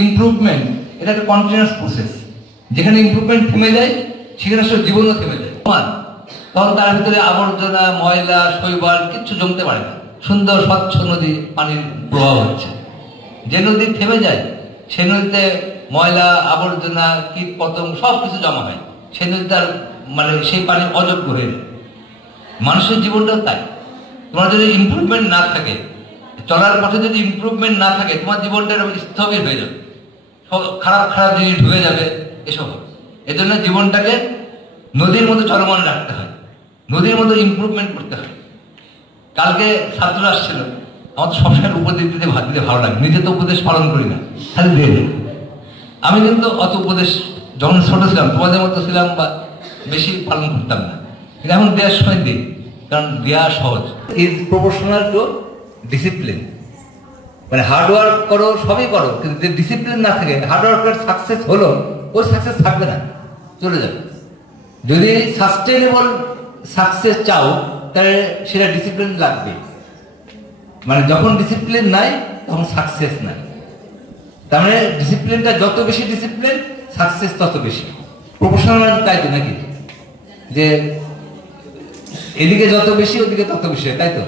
Improvement এটা একটা continuous process. যেখানে ইমপ্রুভমেন্ট থেমে যায় সেখানে আসলে জীবনও থেমে যায়। তখন তার ভিতরে আবর্জনা, ময়লা, শৈবাল কিচ্ছু জমতে পারে না। সুন্দর স্বচ্ছ নদী, পানির প্রবাহ হচ্ছে। যে নদী থেমে যায় সেই নদীতে ময়লা, আবর্জনা, কীট পতঙ্গ সবকিছু জমা হয়। সেই নদী তার মানে সেই পানি অযোগ্য হয়ে যায়। মানুষের জীবনটাও তাই। তোমার যদি ইমপ্রুভমেন্ট না থাকে, চলার পথে যদি ইমপ্রুভমেন্ট না থাকে, তোমার জীবনটা স্থবির হয়ে যাবে, খারাপ খারাপ জিনিস ঢুকে যাবে, এসব। এজন্য জীবনটাকে নদীর মতো চলমান রাখতে হয়, নদীর মতো ইমপ্রুভমেন্ট করতে হয়। কালকে ছাত্র আসছিল, আমার তো সবসময় উপদেশ দিতে ভালো লাগে। নিজে তো উপদেশ পালন করি না, খালি দিয়ে দেয়। আমি কিন্তু অত উপদেশ যখন ছোট ছিলাম, তোমাদের মতো ছিলাম বা বেশি পালন করতাম না, কিন্তু এখন দেওয়ার সময় দিই, কারণ দেওয়া সহজ। Is proportional to discipline. মানে হার্ডওয়ার্ক করো, সবই করো, কিন্তু যে ডিসিপ্লিন না থাকে, হার্ডওয়ার্কের সাকসেস হলো, ওই সাকসেস থাকবে না, চলে যাবে। যদি সাস্টেনেবল সাকসেস চাও তাহলে সেটা ডিসিপ্লিন লাগবে। মানে যখন ডিসিপ্লিন নাই তখন সাকসেস নাই। তার মানে ডিসিপ্লিনটা যত বেশি ডিসিপ্লিন, সাকসেস তত বেশি। প্রফেশনাল তাই তো নাকি, যে এদিকে যত বেশি ওদিকে তত বেশি, তাই তো।